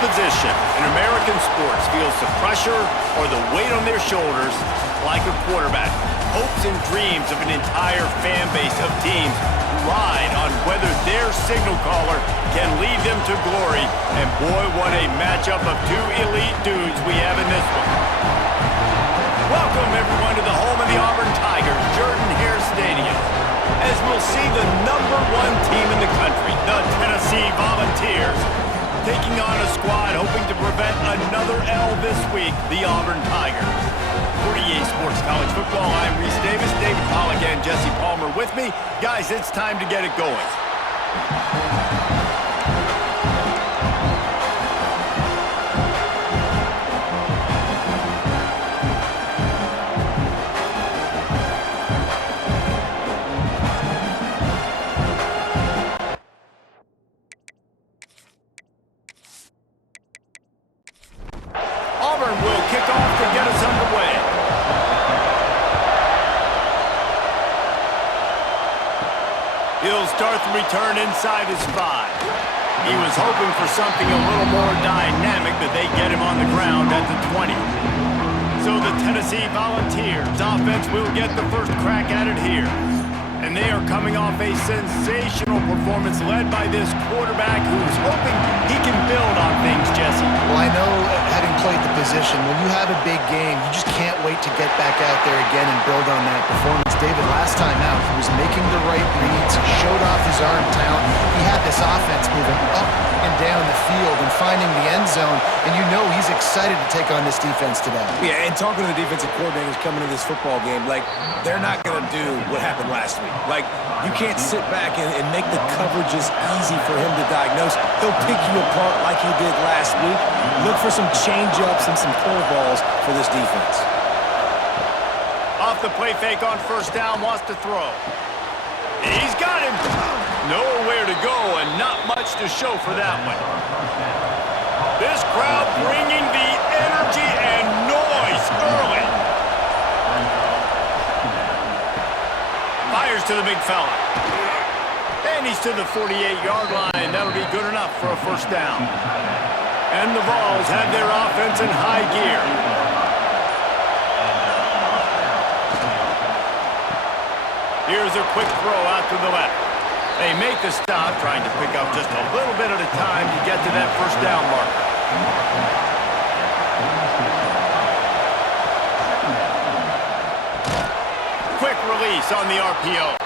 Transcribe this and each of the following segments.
position in American sports feels the pressure or the weight on their shoulders like a quarterback. Hopes and dreams of an entire fan base of teams ride on whether their signal caller can lead them to glory. And boy, what a matchup of two elite dudes we have in this one. Welcome, everyone, to the home of the Auburn Tigers, Jordan-Hare Stadium, as we'll see the #1 team in the country, the Tennessee Volunteers, taking on a squad hoping to prevent another L this week, the Auburn Tigers. For EA Sports College Football, I'm Reese Davis, David Pollack, and Jesse Palmer with me. Guys, it's time to get it going. Auburn will kick off to get us underway. He'll start the return inside his 5. He was hoping for something a little more dynamic, but they get him on the ground at the 20. So the Tennessee Volunteers offense will get the first crack at it here. And they are coming off a sensational performance led by this quarterback who's hoping he can build on things, Jesse. Well, I know, having played the position, when you have a big game, you just can't wait to get back out there again and build on that performance. David, last time out, he was making the right reads. He showed off his arm talent. He had this offense moving up and down the field and finding the end zone, and you know he's excited to take on this defense today. Yeah, and talking to the defensive coordinators coming to this football game, like, they're not going to do what happened last week. Like, you can't sit back and make the coverages easy for him to diagnose. He'll pick you apart like he did last week. Look for some change-ups and some curveballs for this defense. Off the play fake on first down, wants to throw. He's got him. Nowhere to go and not much to show for that one. This crowd bringing the energy and noise early. Fires to the big fella. And he's to the 48-yard line. That'll be good enough for a first down. And the Vols have their offense in high gear. Here's a quick throw out to the left. They make the stop, trying to pick up just a little bit at a time to get to that first down marker. Quick release on the RPO.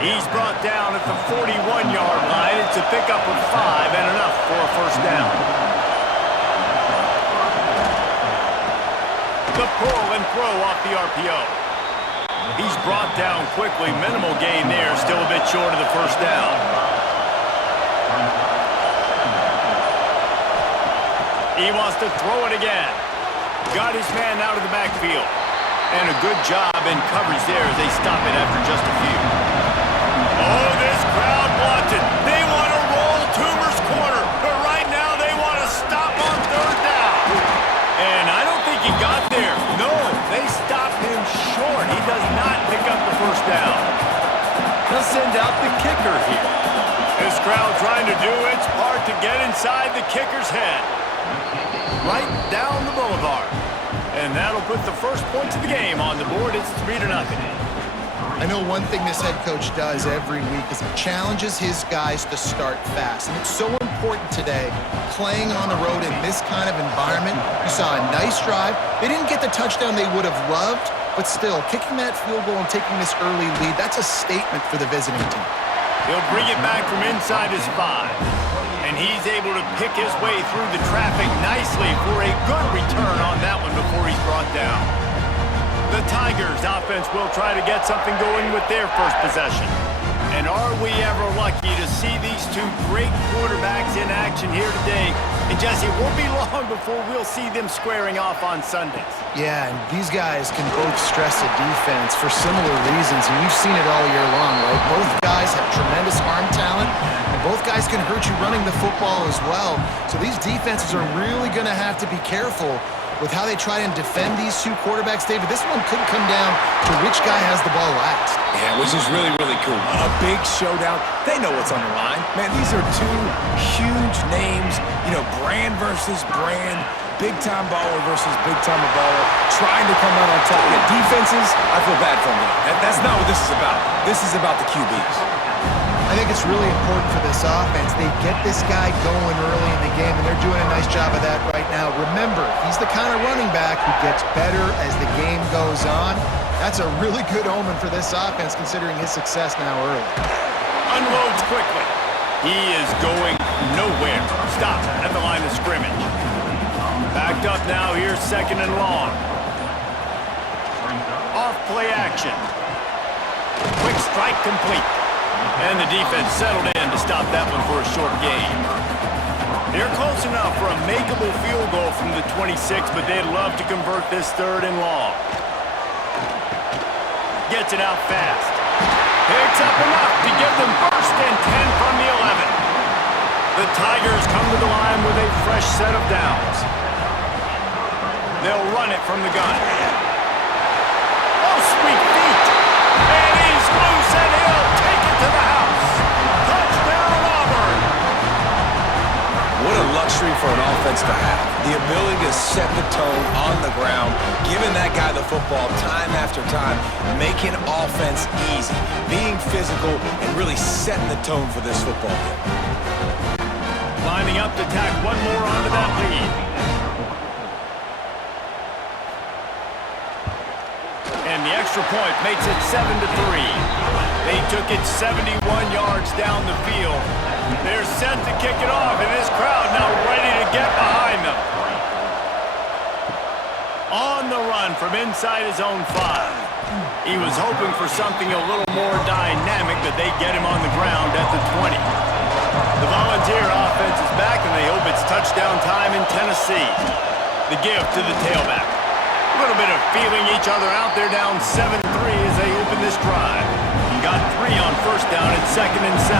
He's brought down at the 41-yard line. It's a pickup of 5 and enough for a first down. The pull and throw off the RPO. He's brought down quickly. Minimal gain there. Still a bit short of the first down. He wants to throw it again. Got his man out of the backfield. And a good job in coverage there as they stop it after just a few. Oh, this crowd wants it. They want to roll Toomer's corner. But right now they want to stop on third down. And I don't think he got there. No, they stopped him short. He does not pick up the first down. They'll send out the kicker here. This crowd trying to do its part to get inside the kicker's head. Right down the boulevard. And that'll put the first points of the game on the board. It's 3-0. I know one thing this head coach does every week is he challenges his guys to start fast. And it's so important today, playing on the road in this kind of environment. You saw a nice drive. They didn't get the touchdown they would have loved, but still, kicking that field goal and taking this early lead, that's a statement for the visiting team. He'll bring it back from inside his 5. And he's able to pick his way through the traffic nicely for a good return on that one before he's brought down. The Tigers offense will try to get something going with their first possession. And are we ever lucky to see these two great quarterbacks in action here today? And Jesse, it won't be long before we'll see them squaring off on Sundays. Yeah, and these guys can both stress a defense for similar reasons, and we've seen it all year long, right? Both guys have tremendous arm talent, and both guys can hurt you running the football as well. So these defenses are really going to have to be careful with how they try and defend these two quarterbacks, David, this one could come down to which guy has the ball last. Yeah, which is really, really cool. A big showdown. They know what's on the line. Man, these are two huge names, you know, brand versus brand, big-time baller versus big-time baller, trying to come out on top. Yeah, defenses, I feel bad for them. That's not what this is about. This is about the QBs. I think it's really important for this offense. They get this guy going early in the game, and they're doing a nice job of that right now. Remember, he's the kind of running back who gets better as the game goes on. That's a really good omen for this offense, considering his success now early. Unloads quickly. He is going nowhere. Stop at the line of scrimmage. Backed up now. Here's 2nd and long. Off play action. Quick strike complete. And the defense settled in to stop that one for a short gain. They're close enough for a makeable field goal from the 26, but they'd love to convert this 3rd and long. Gets it out fast. Picks up enough to give them 1st and 10 from the 11. The Tigers come to the line with a fresh set of downs. They'll run it from the gun. Oh, sweet feet. And he's loose and he'll take it to the house. Touchdown, Auburn. What a luxury for an offense to have. The ability to set the tone on the ground, giving that guy the football time after time, making offense easy, being physical, and really setting the tone for this football game. Lining up to tack one more onto that lead. And the extra point makes it 7-3. They took it 71 yards down the field. They're set to kick it off, and this crowd now ready to get behind them. On the run from inside his own 5. He was hoping for something a little more dynamic, but they get him on the ground at the 20. The Volunteer offense is back, and they hope it's touchdown time in Tennessee. The give to the tailback. A little bit of feeling each other out. They're down 7-3 as they open this drive. Got 3 on 1st down and 2nd and 7.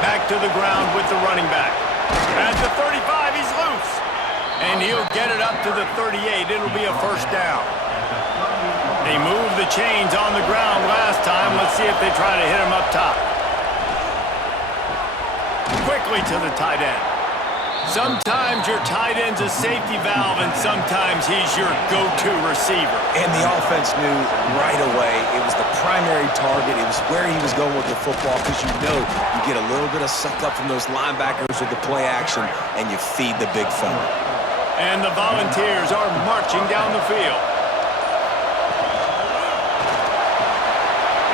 Back to the ground with the running back. At the 35, he's loose. And he'll get it up to the 38. It'll be a 1st down. They moved the chains on the ground last time. Let's see if they try to hit him up top. Quickly to the tight end. Sometimes your tight end's a safety valve, and sometimes he's your go-to receiver. And the offense knew right away it was the primary target. It was where he was going with the football, because you know you get a little bit of suck up from those linebackers with the play action, and you feed the big fella. And the Volunteers are marching down the field.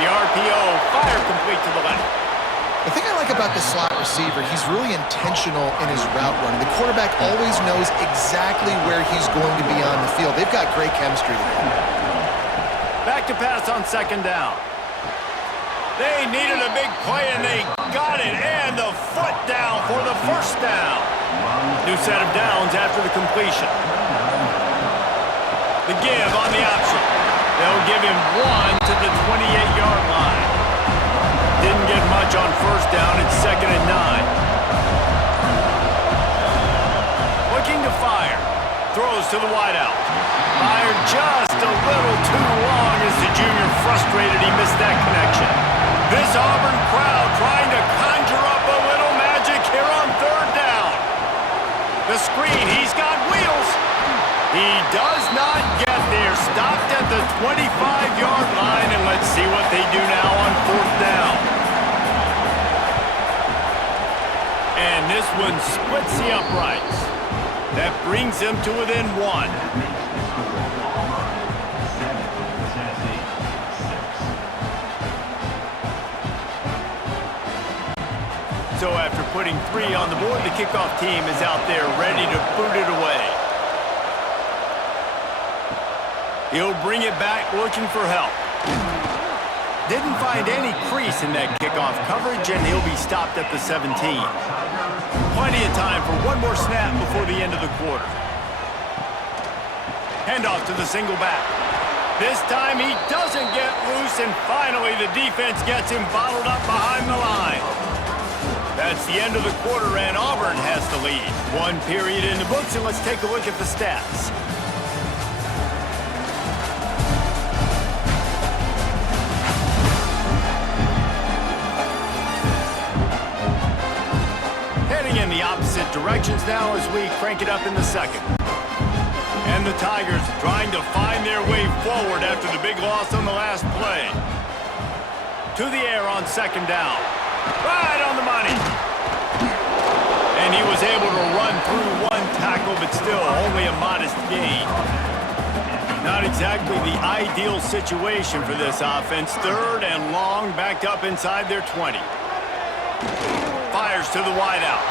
The RPO, fire complete to the left. The thing I like about the slot receiver, he's really intentional in his route running. The quarterback always knows exactly where he's going to be on the field. They've got great chemistry together. Back to pass on 2nd down. They needed a big play, and they got it. And the foot down for the 1st down. New set of downs after the completion. The give on the option. They'll give him 1 to the 28-yard line. Didn't get much on 1st down. It's 2nd and 9. Looking to fire. Throws to the wideout. Fired just a little too long as the junior frustrated. He missed that connection. This Auburn crowd trying to conjure up a little magic here on 3rd down. The screen. He's got wheels. He does not get there. Stopped at the 25-yard line, and let's see what they do now on 4th down. And this one splits the uprights. That brings them to within 1. So after putting 3 on the board, the kickoff team is out there ready to boot it away. He'll bring it back looking for help. Didn't find any crease in that kickoff coverage, and he'll be stopped at the 17. Plenty of time for one more snap before the end of the quarter. Handoff to the single back. This time he doesn't get loose, and finally the defense gets him bottled up behind the line. That's the end of the quarter, and Auburn has the lead. One period in the books, and let's take a look at the stats. Heading in the opposite directions now as we crank it up in the second. And the Tigers trying to find their way forward after the big loss on the last play. To the air on second down. Right on the money. And he was able to run through one tackle, but still only a modest gain. Not exactly the ideal situation for this offense. Third and long, backed up inside their 20. Fires to the wideout.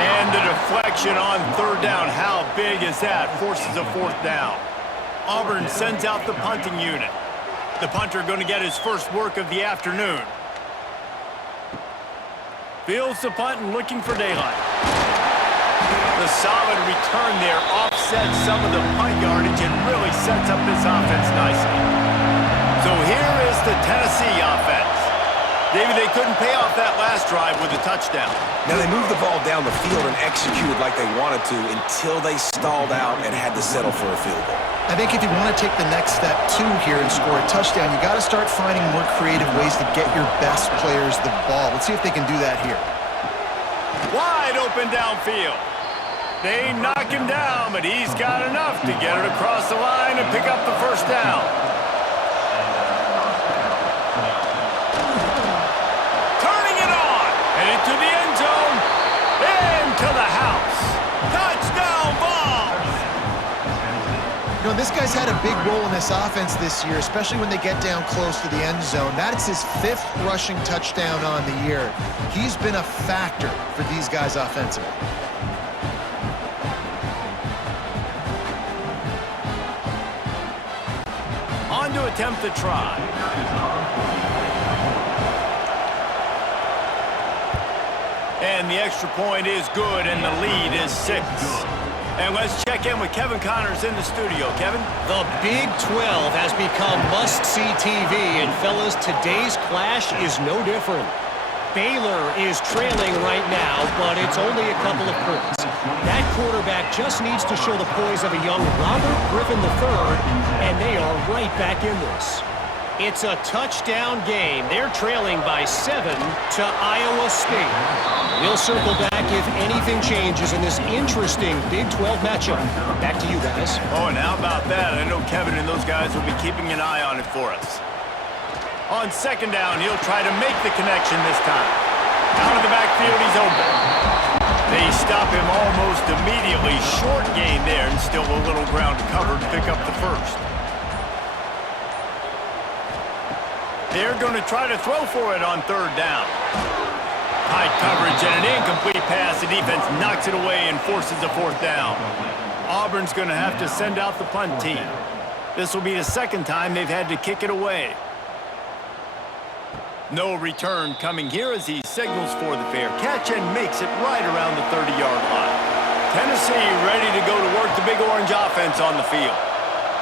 And the deflection on third down. How big is that? Forces a fourth down. Auburn sends out the punting unit. The punter going to get his first work of the afternoon. Fields the punt and looking for daylight. The solid return there offsets some of the punt yardage and really sets up this offense nicely. So here is the Tennessee offense. David, they couldn't pay off that last drive with a touchdown. Now they moved the ball down the field and executed like they wanted to until they stalled out and had to settle for a field goal. I think if you want to take the next step, too, here and score a touchdown, you got to start finding more creative ways to get your best players the ball. Let's see if they can do that here. Wide open downfield. They knock him down, but he's got enough to get it across the line and pick up the first down. Turning it on, and into the end zone, into the house. Touchdown ball! You know, this guy's had a big role in this offense this year, especially when they get down close to the end zone. That's his 5th rushing touchdown on the year. He's been a factor for these guys offensively. On to attempt the try. And the extra point is good, and the lead is 6. And let's check in with Kevin Connors in the studio. Kevin? The Big 12 has become must-see TV, and fellas, today's clash is no different. Baylor is trailing right now, but it's only a couple of points. That quarterback just needs to show the poise of a young Robert Griffin III, and they are right back in this. It's a touchdown game. They're trailing by 7 to Iowa State. We'll circle back if anything changes in this interesting Big 12 matchup. Back to you guys. Oh, and how about that? I know Kevin and those guys will be keeping an eye on it for us. On second down, he'll try to make the connection this time. Out of the backfield, he's open. They stop him almost immediately. Short gain there, and still a little ground to cover to pick up the first. They're going to try to throw for it on third down. High coverage and an incomplete pass. The defense knocks it away and forces a fourth down. Auburn's going to have to send out the punt team. This will be the second time they've had to kick it away. No return coming here as he signals for the fair catch and makes it right around the 30-yard line. Tennessee ready to go to work the Big Orange offense on the field.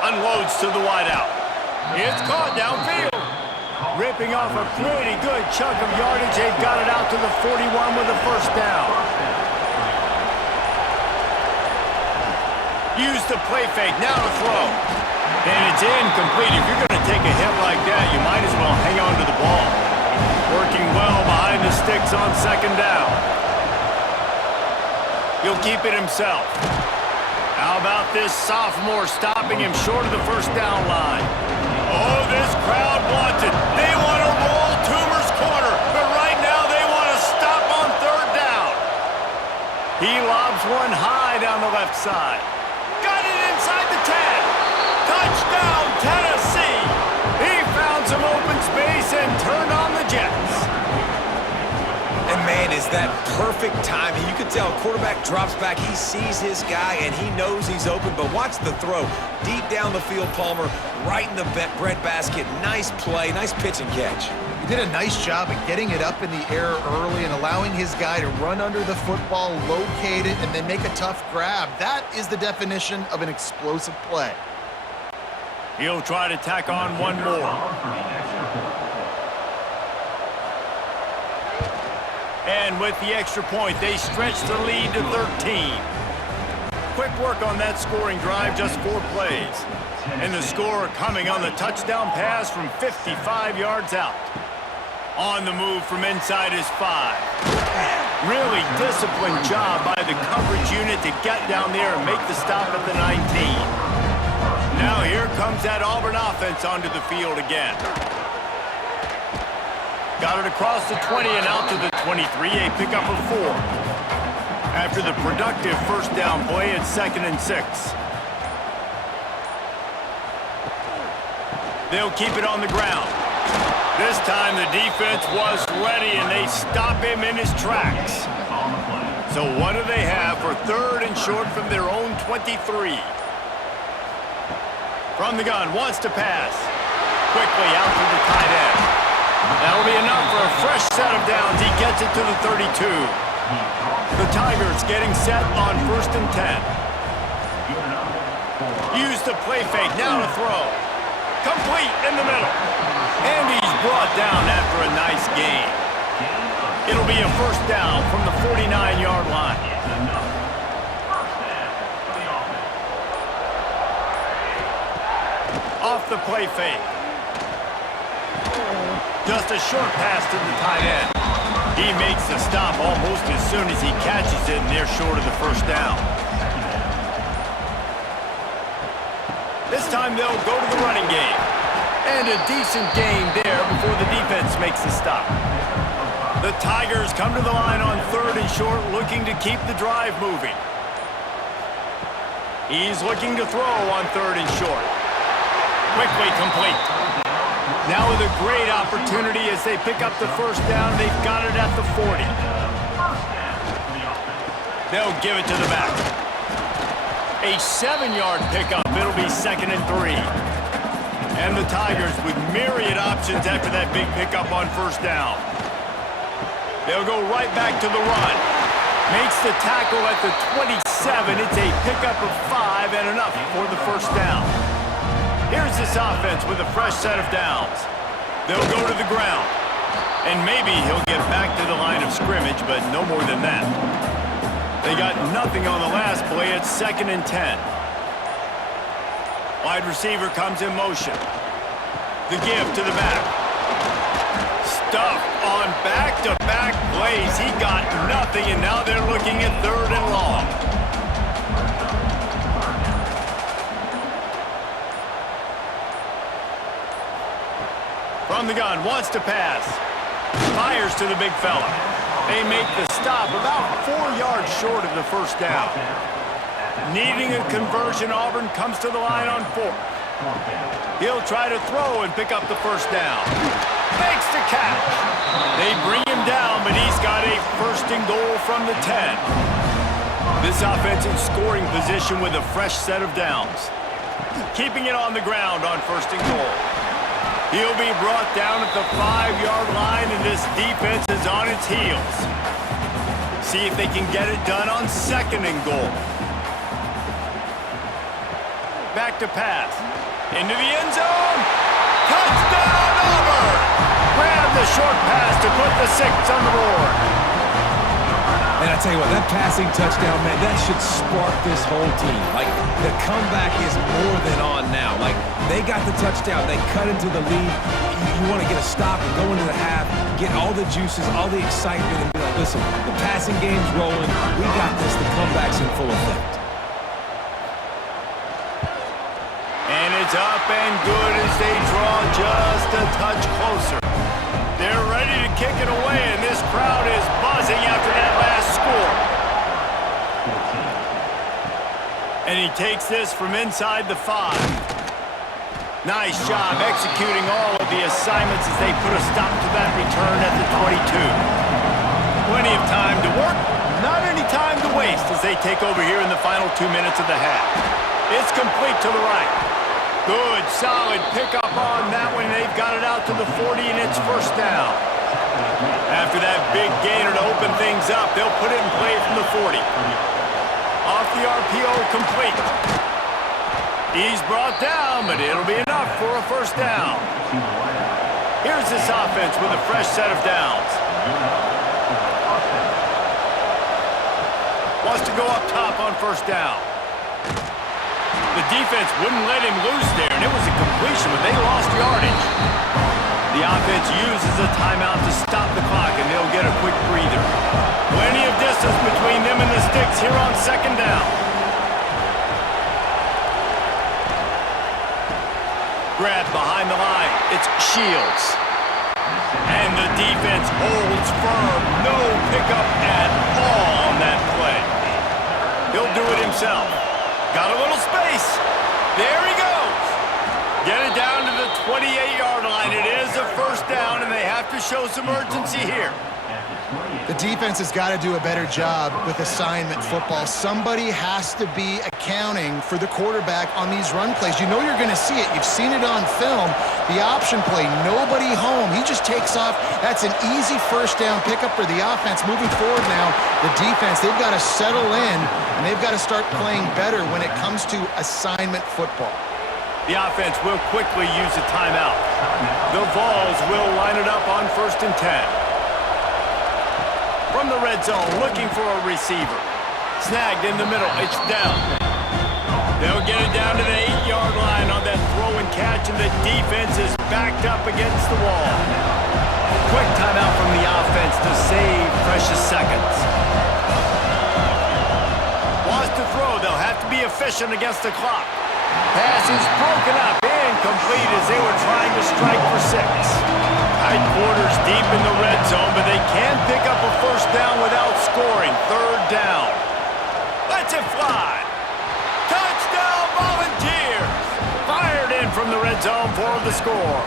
Unloads to the wideout. It's caught downfield. Ripping off a pretty good chunk of yardage. They've got it out to the 41 with a first down. Use the play fake. Now to throw. And it's incomplete. If you're going to take a hit like that, you might as well hang on to the ball. Working well behind the sticks on second down. He'll keep it himself. How about this sophomore stopping him short of the first down line? Oh, this crowd wants it. They want to roll Toomer's corner, but right now they want to stop on third down. He lobs one high down the left side. Got it inside the 10. Touchdown, Tennessee. He found some open space and turned on the Jets. And man, is that perfect timing. You can tell quarterback drops back, he sees his guy, and he knows he's open. But watch the throw. Deep down the field, Palmer, right in the bread basket. Nice play, nice pitch and catch. He did a nice job of getting it up in the air early and allowing his guy to run under the football, locate it, and then make a tough grab. That is the definition of an explosive play. He'll try to tack on one more. And with the extra point, they stretch the lead to 13. Quick work on that scoring drive, just 4 plays. And the score coming on the touchdown pass from 55 yards out. On the move from inside his 5. Really disciplined job by the coverage unit to get down there and make the stop at the 19. Now here comes that Auburn offense onto the field again. Got it across the 20 and out to the 23, a pickup of 4. After the productive first down play, it's 2nd and 6. They'll keep it on the ground. This time the defense was ready and they stop him in his tracks. So what do they have for 3rd and short from their own 23? From the gun, wants to pass. Quickly out to the tight end. That'll be enough for a fresh set of downs. He gets it to the 32. The Tigers getting set on 1st and 10. Use the play fake, now to throw. Complete in the middle. And he's brought down after a nice gain. It'll be a first down from the 49-yard line. Off the play fake. Just a short pass to the tight end. He makes the stop almost as soon as he catches it, and they're short of the first down. This time they'll go to the running game. And a decent gain there before the defense makes the stop. The Tigers come to the line on 3rd and short, looking to keep the drive moving. He's looking to throw on 3rd and short. Quickly complete. Now with a great opportunity as they pick up the first down, they've got it at the 40. They'll give it to the back. A 7-yard pickup. It'll be 2nd and 3. And the Tigers with myriad options after that big pickup on first down. They'll go right back to the run. Makes the tackle at the 27. It's a pickup of 5 and enough for the first down. Here's this offense with a fresh set of downs. They'll go to the ground. And maybe he'll get back to the line of scrimmage, but no more than that. They got nothing on the last play. It's 2nd and 10. Wide receiver comes in motion. The give to the back. Stuffed on back-to-back plays. He got nothing, and now they're looking at 3rd and long. From the gun, wants to pass. Fires to the big fella. They make the stop about 4 yards short of the first down. Needing a conversion, Auburn comes to the line on 4th. He'll try to throw and pick up the first down. Makes the catch. They bring him down, but he's got a 1st and goal from the 10. This offense in scoring position with a fresh set of downs. Keeping it on the ground on 1st and goal. He'll be brought down at the 5-yard line, and this defense is on its heels. See if they can get it done on 2nd and goal. Back to pass. Into the end zone. Touchdown, Auburn! Grab the short pass to put the 6 on the board. And I tell you what, that passing touchdown, man, that should spark this whole team. Like, the comeback is more than on now. Like, they got the touchdown. They cut into the lead. You want to get a stop and go into the half, get all the juices, all the excitement, and be like, listen, the passing game's rolling. We got this. The comeback's in full effect. And it's up and good as they draw just a touch closer. They're ready to kick it away, and this crowd is buzzing after that last score. And he takes this from inside the 5. Nice job executing all of the assignments as they put a stop to that return at the 22. Plenty of time to work, not any time to waste as they take over here in the final 2 minutes of the half. It's complete to the right. Good, solid pickup on that one. They've got it out to the 40, and it's first down. After that big gainer to open things up, they'll put it in play from the 40. Off the RPO, complete. He's brought down, but it'll be enough for a first down. Here's this offense with a fresh set of downs. Wants to go up top on first down. The defense wouldn't let him loose there, and it was a completion, but they lost yardage. The offense uses a timeout to stop the clock, and they'll get a quick breather. Plenty of distance between them and the sticks here on second down. Grab behind the line. It's Shields. And the defense holds firm. No pickup at all on that play. He'll do it himself. Got a little space. There he goes. Get it down to the 28-yard line. It is a first down, and they have to show some urgency here. The defense has got to do a better job with assignment football. Somebody has to be accounting for the quarterback on these run plays. You know you're going to see it. You've seen it on film. The option play, nobody home. He just takes off. That's an easy first down pickup for the offense. Moving forward now, the defense, they've got to settle in, and they've got to start playing better when it comes to assignment football. The offense will quickly use a timeout. The Vols will line it up on 1st and 10. From the red zone, looking for a receiver. Snagged in the middle, it's down. They'll get it down to the 8-yard line on that throw and catch, and the defense is backed up against the wall. Quick timeout from the offense to save precious seconds. Wants to throw, they'll have to be efficient against the clock. Pass is broken up, incomplete as they were trying to strike for 6. Tight quarters deep in the red zone, but they can pick up a first down without scoring. 3rd down. Let's it fly. Touchdown Volunteers. Fired in from the red zone for the score.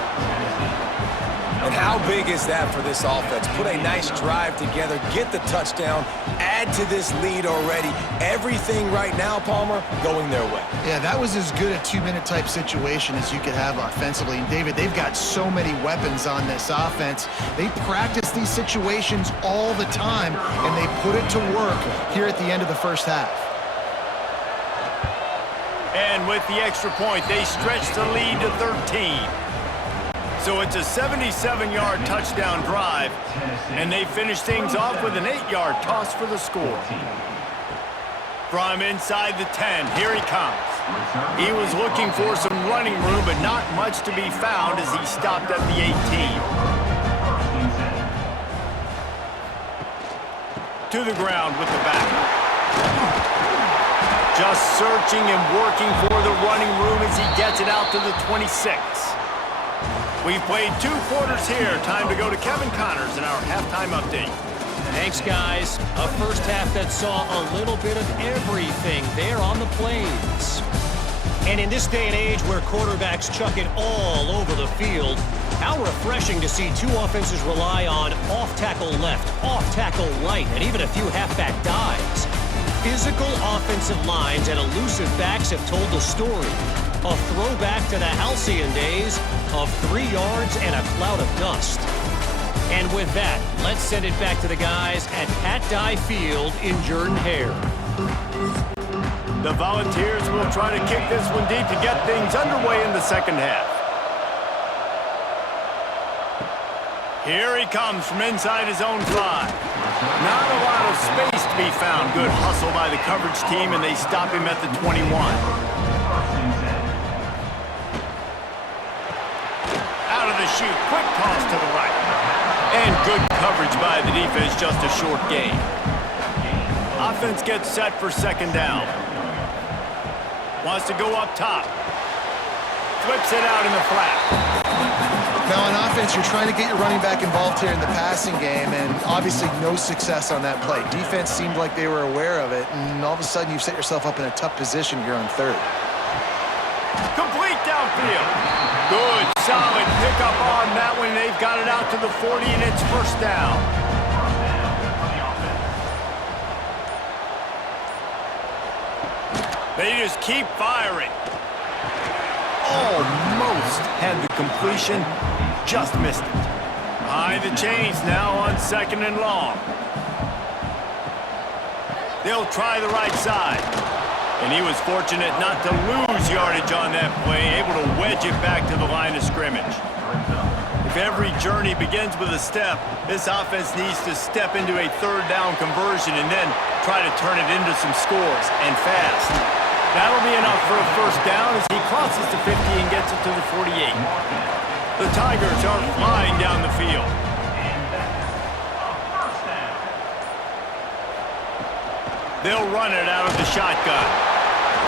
And how big is that for this offense? Put a nice drive together, get the touchdown, add to this lead already. Everything right now, Palmer, going their way. Yeah, that was as good a 2-minute type situation as you could have offensively. And David, they've got so many weapons on this offense. They practice these situations all the time, and they put it to work here at the end of the first half. And with the extra point, they stretch the lead to 13. So it's a 77-yard touchdown drive, and they finish things off with an 8-yard toss for the score. From inside the 10, here he comes. He was looking for some running room, but not much to be found as he stopped at the 18. To the ground with the back. Just searching and working for the running room as he gets it out to the 26. We've played 2 quarters here. Time to go to Kevin Connors in our halftime update. Thanks, guys. A first half that saw a little bit of everything there on the plains. And in this day and age where quarterbacks chuck it all over the field, how refreshing to see 2 offenses rely on off-tackle left, off-tackle right, and even a few halfback dives. Physical offensive lines and elusive backs have told the story. A throwback to the halcyon days of 3 yards and a cloud of dust. And with that, let's send it back to the guys at Pat Dye Field in Jordan-Hare. The Volunteers will try to kick this one deep to get things underway in the second half. Here he comes from inside his own 5. Not a lot of space to be found. Good hustle by the coverage team, and they stop him at the 21. Out of the chute, quick toss to the right. And good coverage by the defense, just a short gain. Offense gets set for second down. Wants to go up top. Flips it out in the flat. Now on offense, you're trying to get your running back involved here in the passing game, and obviously no success on that play. Defense seemed like they were aware of it, and all of a sudden you've set yourself up in a tough position here on 3rd. Complete downfield. Good, solid pickup on that one. They've got it out to the 40, and it's first down. They just keep firing. Almost had the completion, just missed it. Behind the chains now on 2nd and long. They'll try the right side. And he was fortunate not to lose yardage on that play, able to wedge it back to the line of scrimmage. If every journey begins with a step, this offense needs to step into a third down conversion and then try to turn it into some scores, and fast. That'll be enough for a first down as he crosses the 50 and gets it to the 48. The Tigers are flying down the field. They'll run it out of the shotgun.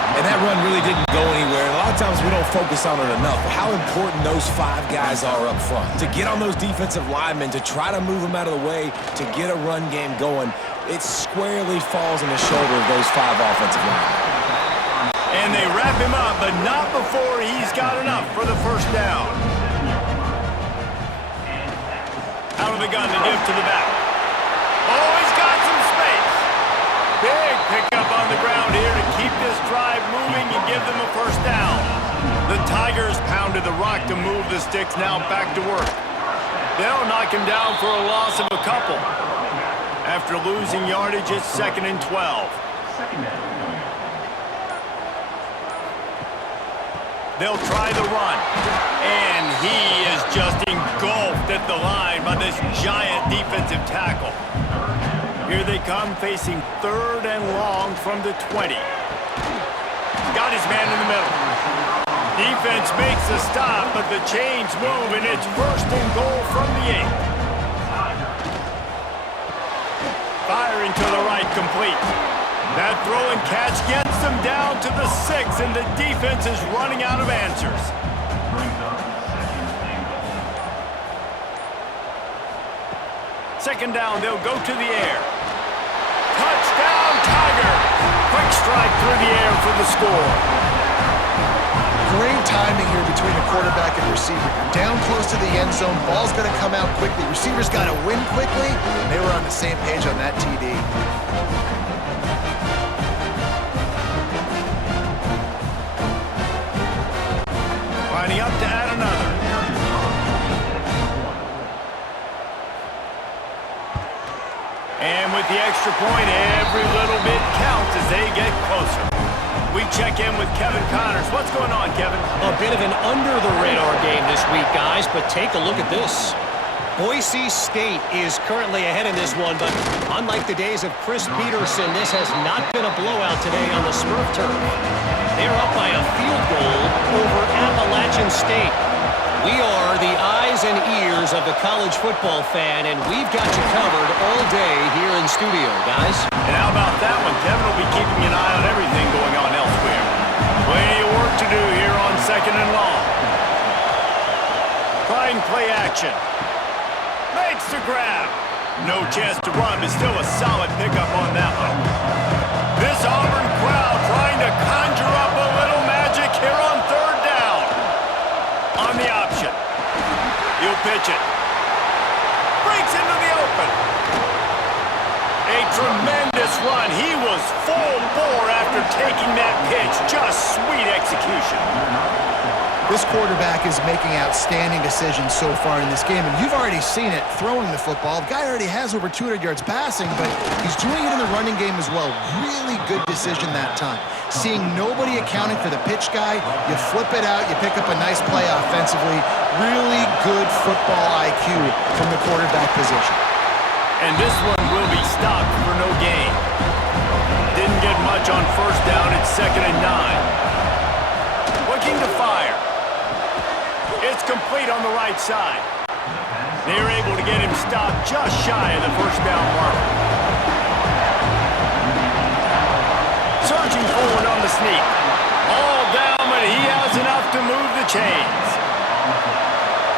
And that run really didn't go anywhere. And a lot of times we don't focus on it enough. But how important those 5 guys are up front. To get on those defensive linemen, to try to move them out of the way, to get a run game going, it squarely falls on the shoulder of those 5 offensive linemen. And they wrap him up, but not before he's got enough for the first down. Out of the gun to give to the back. Oh, he's got some space. Big pickup on the ground here to keep this drive moving and give them a first down. The Tigers pounded the rock to move the sticks, now back to work. They'll knock him down for a loss of a couple. After losing yardage, it's 2nd and 12. They'll try the run. And he is just engulfed at the line by this giant defensive tackle. Here they come, facing 3rd and long from the 20. Got his man in the middle. Defense makes the stop, but the chains move, and it's 1st and goal from the 8. Firing to the right, complete. That throw and catch gets them down to the 6, and the defense is running out of answers. Second down, they'll go to the air. Touchdown, Tigers! Quick strike through the air for the score. Great timing here between the quarterback and receiver. Down close to the end zone, ball's going to come out quickly. Receivers got to win quickly, and they were on the same page on that TD. Lining up to add another. And with the extra point, every little bit counts as they get closer. We check in with Kevin Connors. What's going on, Kevin? A bit of an under-the-radar game this week, guys, but take a look at this. Boise State is currently ahead in this one, but unlike the days of Chris Peterson, this has not been a blowout today on the Smurf turf. They're up by a field goal over Appalachian State. We are the eyes and ears of the college football fan, and we've got you covered all day here in studio, guys. And how about that one? Kevin will be keeping an eye on everything going on elsewhere. Plenty of work to do here on 2nd and long. Trying play action. Makes the grab. No chance to run, but still a solid pickup on that one. This Auburn crowd trying to conjure up a little magic here on 3rd down. On the option. He'll pitch it. Breaks into the open. A tremendous run. He was full bore after taking that pitch. Just sweet execution. This quarterback is making outstanding decisions so far in this game, and you've already seen it throwing the football. The guy already has over 200 yards passing, but he's doing it in the running game as well. Really good decision that time. Seeing nobody accounting for the pitch guy, you flip it out, you pick up a nice play offensively. Really good football IQ from the quarterback position. And this one will be stopped for no gain. Didn't get much on 1st down. It's 2nd and 9. Looking to fire. It's complete on the right side. They were able to get him stopped just shy of the 1st down mark. Surging forward on the sneak. All down, but he has enough to move the chains.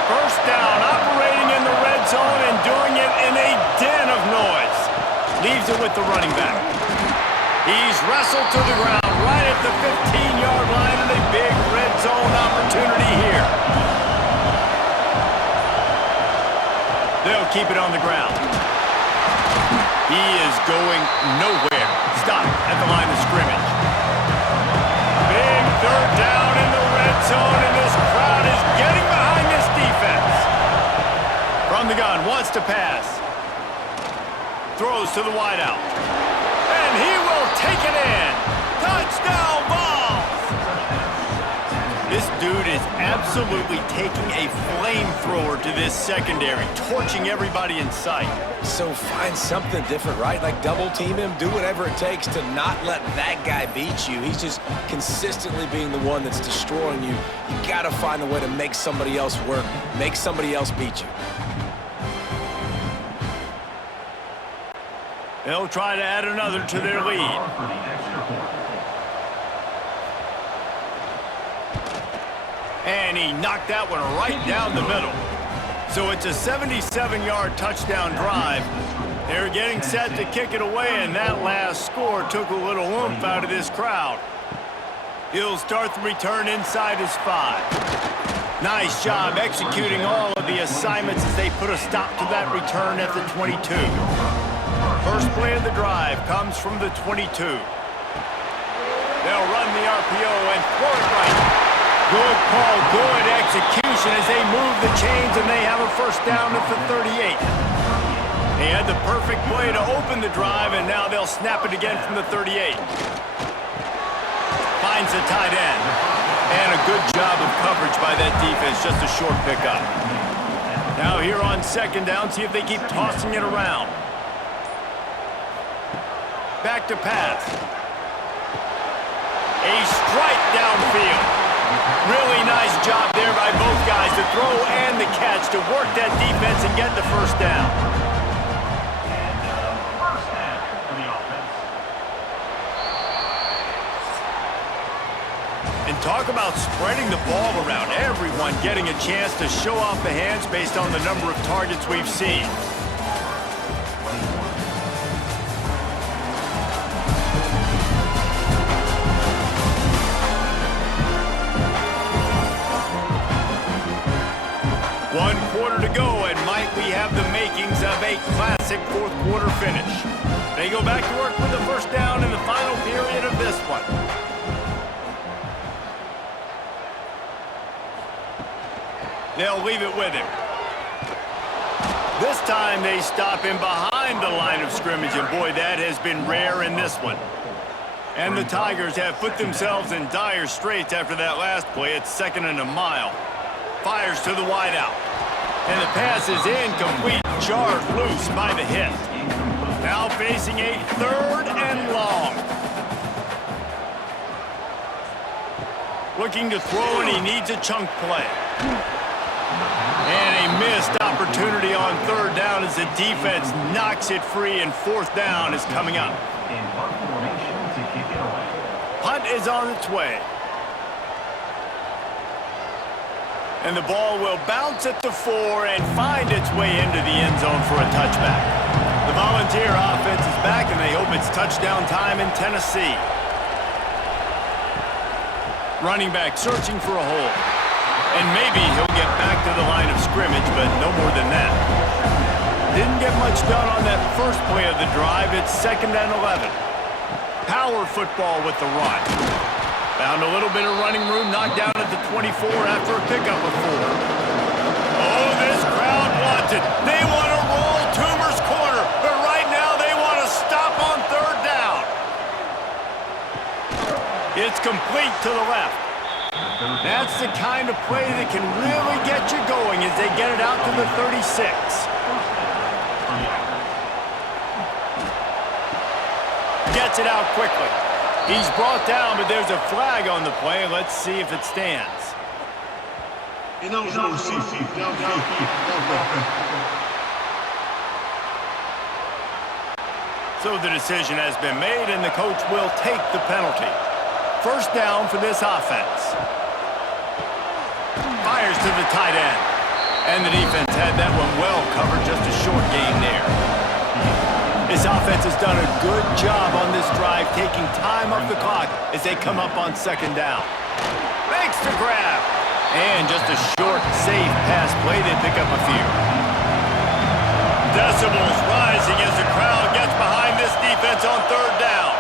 1st down, operating in the red zone and doing it in a den of noise. Leaves it with the running back. He's wrestled to the ground right at the 15-yard line and a big red zone opportunity here. They'll keep it on the ground. He is going nowhere. Stopped at the line of scrimmage. Big 3rd down in the red zone, and this crowd is getting behind this defense. From the gun, wants to pass. Throws to the wideout. And he will take it in. Touchdown, Vols! This dude is absolutely taking a flamethrower to this secondary, torching everybody in sight. So find something different, right? Like double team him, do whatever it takes to not let that guy beat you. He's just consistently being the one that's destroying you. You gotta find a way to make somebody else work, make somebody else beat you. They'll try to add another to their lead. And he knocked that one right down the middle. So it's a 77-yard touchdown drive. They're getting set to kick it away, and that last score took a little oomph out of this crowd. He'll start the return inside his 5. Nice job executing all of the assignments as they put a stop to that return at the 22. First play of the drive comes from the 22. They'll run the RPO and throw it right. Good call, good execution as they move the chains, and they have a first down at the 38. They had the perfect play to open the drive, and now they'll snap it again from the 38. Finds the tight end. And a good job of coverage by that defense, just a short pickup. Now here on second down, see if they keep tossing it around. Back to pass. A strike downfield. Really nice job there by both guys, the throw and the catch, to work that defense and get the first down. And talk about spreading the ball around. Everyone getting a chance to show off the hands based on the number of targets we've seen. One quarter to go, and might we have the makings of a classic fourth quarter finish. They go back to work with the first down in the final period of this one. They'll leave it with him. This time they stop him behind the line of scrimmage, and boy, that has been rare in this one. And the Tigers have put themselves in dire straits after that last play. It's 2nd and a mile. Fires to the wideout. And the pass is incomplete, jarred loose by the hit. Now facing a 3rd and long. Looking to throw, and he needs a chunk play. And a missed opportunity on 3rd down as the defense knocks it free, and 4th down is coming up. Punt is on its way. And the ball will bounce at the 4 and find its way into the end zone for a touchback. The Volunteer offense is back, and they hope it's touchdown time in Tennessee. Running back searching for a hole. And maybe he'll get back to the line of scrimmage, but no more than that. Didn't get much done on that first play of the drive. It's 2nd and 11. Power football with the run. Found a little bit of running room, knocked down at the 24 after a pickup of 4. Oh, this crowd wants it. They want to roll Toomer's corner, but right now they want to stop on 3rd down. It's complete to the left. That's the kind of play that can really get you going as they get it out to the 36. Gets it out quickly. He's brought down, but there's a flag on the play. Let's see if it stands. So the decision has been made, and the coach will take the penalty. First down for this offense. Fires to the tight end. And the defense had that one well covered, just a short gain there. This offense has done a good job on this drive, taking time off the clock as they come up on 2nd down. Makes the grab. And just a short, safe pass play. They pick up a few. Decibels rising as the crowd gets behind this defense on 3rd down.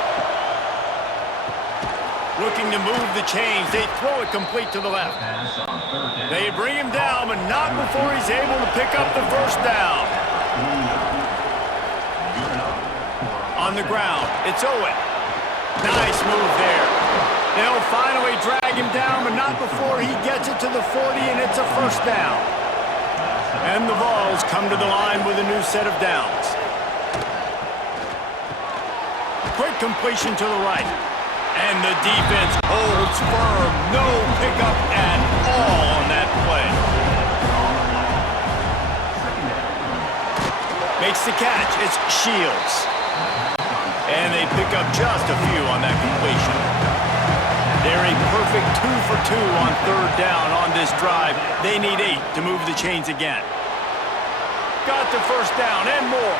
Looking to move the chains. They throw it complete to the left. They bring him down, but not before he's able to pick up the first down. On the ground, it's Owen. Nice move there. They'll finally drag him down, but not before he gets it to the 40, and it's a first down. And the Vols come to the line with a new set of downs. Quick completion to the right. And the defense holds firm. No pickup at all on that play. Makes the catch. It's Shields. And they pick up just a few on that completion. They're a perfect 2 for 2 on third down on this drive. They need 8 to move the chains again. Got the first down and more.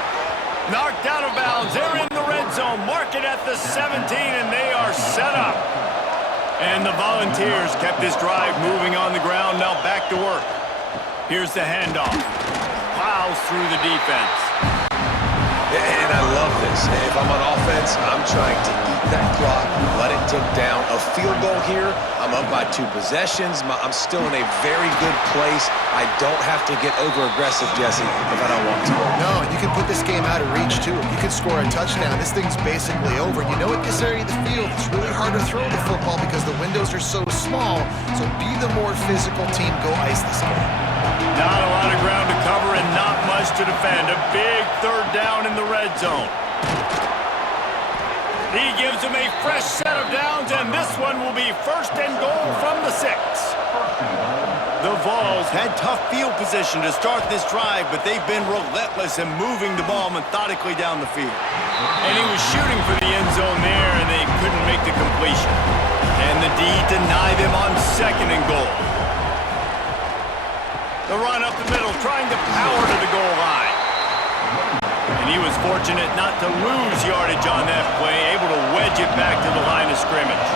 Knocked out of bounds. They're in the red zone. Mark it at the 17, and they are set up. And the Volunteers kept this drive moving on the ground. Now back to work. Here's the handoff. Plows through the defense. And I love this. If I'm on offense, I'm trying to eat that clock, let it tick down. A field goal here, I'm up by 2 possessions. I'm still in a very good place. I don't have to get over-aggressive, Jesse, if I don't want to. No, you can put this game out of reach, too. If you can score a touchdown, this thing's basically over. You know, at this area of the field, it's really hard to throw the football because the windows are so small. So be the more physical team. Go ice this game. Not a lot of ground to cover and not much to defend. A big third down in the red zone. He gives them a fresh set of downs, and this one will be first and goal from the 6. The Vols had tough field position to start this drive, but they've been relentless in moving the ball methodically down the field. And he was shooting for the end zone there, and they couldn't make the completion. And the D deny them on second and goal. The run up the middle, trying to power to the goal line. And he was fortunate not to lose yardage on that play, able to wedge it back to the line of scrimmage.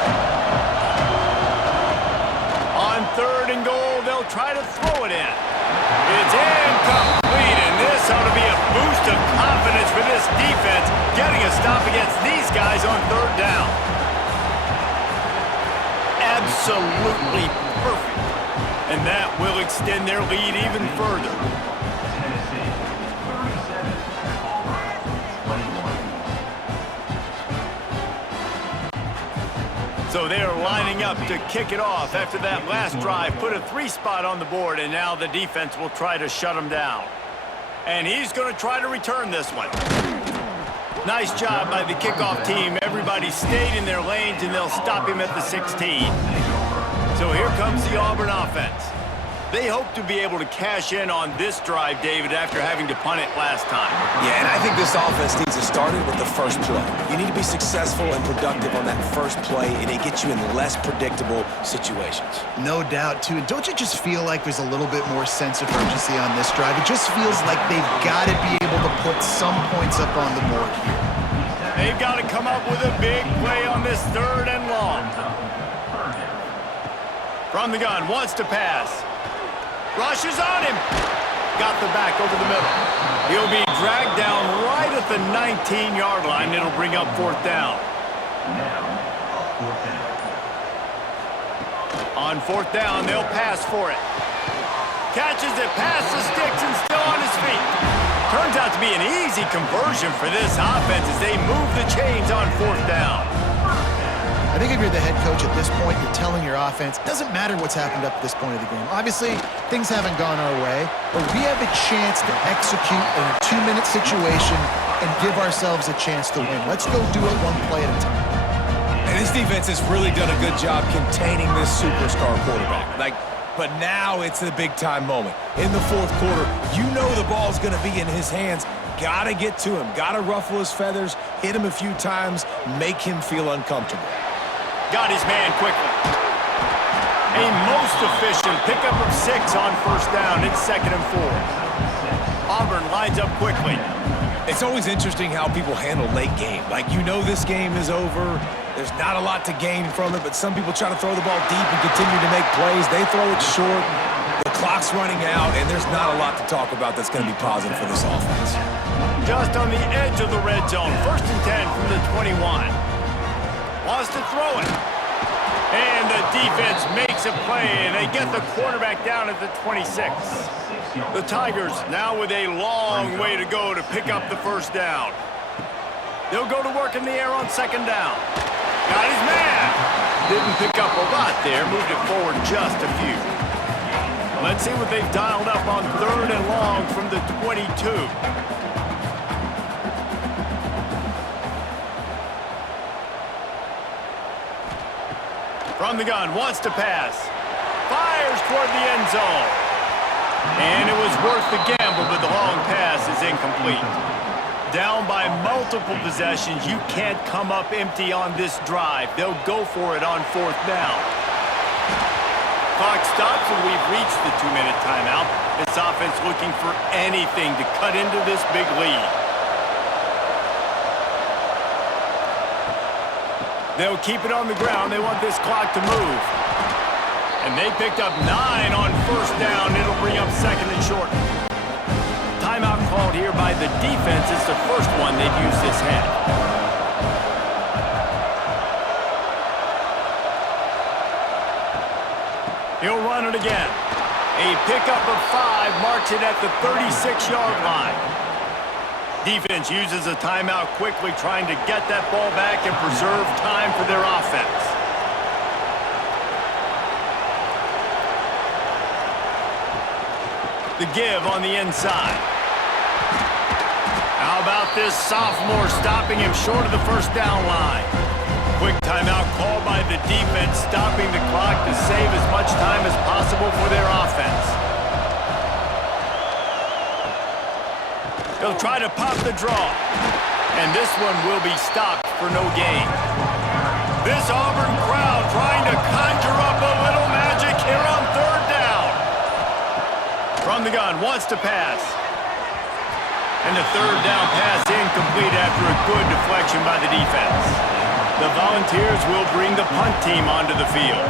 On third and goal, they'll try to throw it in. It's incomplete, and this ought to be a boost of confidence for this defense, getting a stop against these guys on third down. Absolutely perfect. And that will extend their lead even further. So they are lining up to kick it off after that last drive. Put a 3 spot on the board, and now the defense will try to shut them down. And he's going to try to return this one. Nice job by the kickoff team. Everybody stayed in their lanes, and they'll stop him at the 16. So here comes the Auburn offense. They hope to be able to cash in on this drive, David, after having to punt it last time. Yeah, and I think this offense needs to start it with the first play. You need to be successful and productive on that first play, and it gets you in less predictable situations. No doubt, too. And don't you just feel like there's a little bit more sense of urgency on this drive? It just feels like they've got to be able to put some points up on the board here. They've got to come up with a big play on this third and long. From the gun, wants to pass. Rushes on him. Got the back over the middle. He'll be dragged down right at the 19-yard line. It'll bring up fourth down. On fourth down, they'll pass for it. Catches it, past the sticks, and still on his feet. Turns out to be an easy conversion for this offense as they move the chains on fourth down. I think if you're the head coach at this point, you're telling your offense, it doesn't matter what's happened up to this point of the game. Obviously, things haven't gone our way, but we have a chance to execute in a 2-minute situation and give ourselves a chance to win. Let's go do it one play at a time. And this defense has really done a good job containing this superstar quarterback. But now it's the big-time moment. In the fourth quarter, you know the ball's going to be in his hands. Got to get to him. Got to ruffle his feathers, hit him a few times, make him feel uncomfortable. Got his man quickly. A most efficient pickup of 6 on first down. It's 2nd and 4. Auburn lines up quickly. It's always interesting how people handle late game. You know this game is over. There's not a lot to gain from it, but some people try to throw the ball deep and continue to make plays. They throw it short. The clock's running out, and there's not a lot to talk about that's going to be positive for this offense. Just on the edge of the red zone. 1st and 10 from the 21. Wants to throw it. And the defense makes a play, and they get the quarterback down at the 26. The Tigers now with a long way to go to pick up the first down. They'll go to work in the air on 2nd down. Got his man. Didn't pick up a lot there, moved it forward just a few. Let's see what they've dialed up on 3rd and long from the 22. From the gun, wants to pass. Fires toward the end zone. And it was worth the gamble, but the long pass is incomplete. Down by multiple possessions, you can't come up empty on this drive. They'll go for it on 4th down. Clock stops and we've reached the 2-minute timeout. This offense looking for anything to cut into this big lead. They'll keep it on the ground. They want this clock to move. And they picked up 9 on 1st down. It'll bring up 2nd and short. Timeout called here by the defense. It's the first one they've used this half. He'll run it again. A pickup of 5 marks it at the 36-yard line. Defense uses a timeout quickly, trying to get that ball back and preserve time for their offense. The give on the inside. How about this sophomore stopping him short of the 1st down line? Quick timeout called by the defense, stopping the clock to save as much time as possible for their offense. They'll try to pop the draw. And this one will be stopped for no gain. This Auburn crowd trying to conjure up a little magic here on 3rd down. From the gun, wants to pass. And the 3rd down pass incomplete after a good deflection by the defense. The Volunteers will bring the punt team onto the field.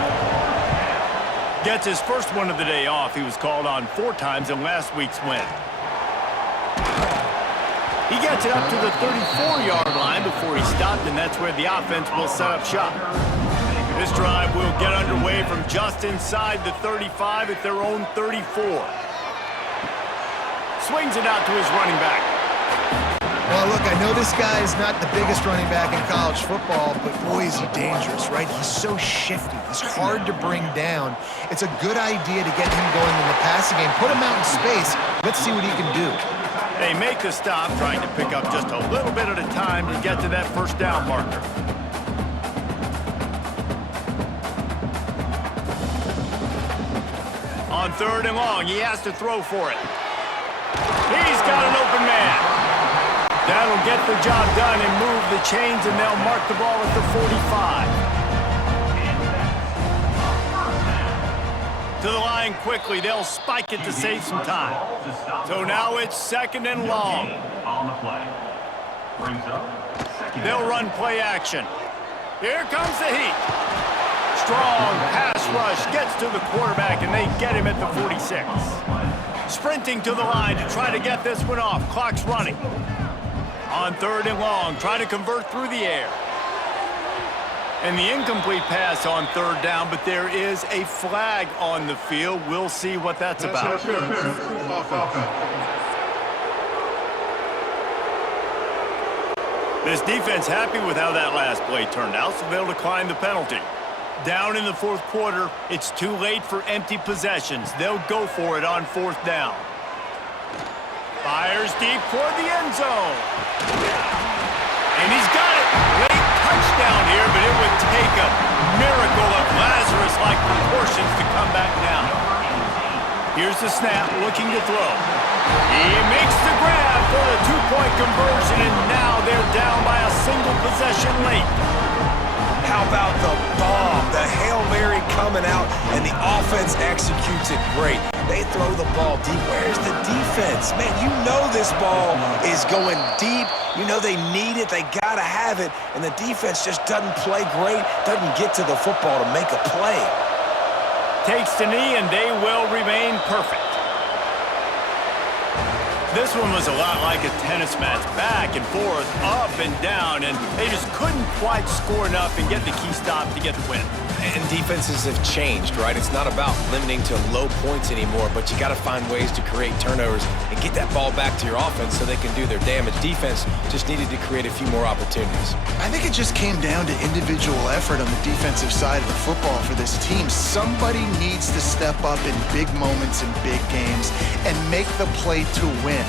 Gets his first one of the day off. He was called on 4 times in last week's win. He gets it up to the 34-yard line before he stopped, and that's where the offense will set up shop. This drive will get underway from just inside the 35 at their own 34. Swings it out to his running back. Well, look, I know this guy is not the biggest running back in college football, but boy, is he dangerous, right? He's so shifty. He's hard to bring down. It's a good idea to get him going in the passing game. Put him out in space. Let's see what he can do. They make the stop, trying to pick up just a little bit at a time to get to that 1st down marker. On 3rd and long, he has to throw for it. He's got an open man. That'll get the job done and move the chains, and they'll mark the ball at the 45. To the line quickly. They'll spike it to save some time. So now it's 2nd and long. They'll run play action. Here comes the heat. Strong pass rush gets to the quarterback, and they get him at the 46. Sprinting to the line to try to get this one off. Clock's running. On 3rd and long, try to convert through the air. And the incomplete pass on 3rd down, but there is a flag on the field. We'll see what that's about. This defense happy with how that last play turned out, so they'll decline the penalty. Down in the 4th quarter, it's too late for empty possessions. They'll go for it on 4th down. Fires deep toward the end zone. And he's got it. Late touchdown here, but it would take a miracle of Lazarus-like proportions to come back down. Here's the snap, looking to throw. He makes the grab for the 2-point conversion, and now they're down by a single possession late. How about the bomb? The Hail Mary coming out, and the offense executes it great. They throw the ball deep. Where's the defense? Man, you know this ball is going deep. You know they need it. They got to have it. And the defense just doesn't play great, doesn't get to the football to make a play. Takes the knee, and they will remain perfect. This one was a lot like a tennis match, back and forth, up and down, and they just couldn't quite score enough and get the key stop to get the win. And defenses have changed, right? It's not about limiting to low points anymore, but you got to find ways to create turnovers and get that ball back to your offense so they can do their damage. Defense just needed to create a few more opportunities. I think it just came down to individual effort on the defensive side of the football for this team. Somebody needs to step up in big moments in big games and make the play to win.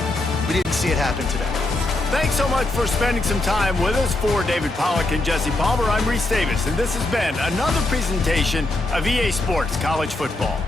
We didn't see it happen today. Thanks so much for spending some time with us. For David Pollack and Jesse Palmer, I'm Reese Davis, and this has been another presentation of EA Sports College Football.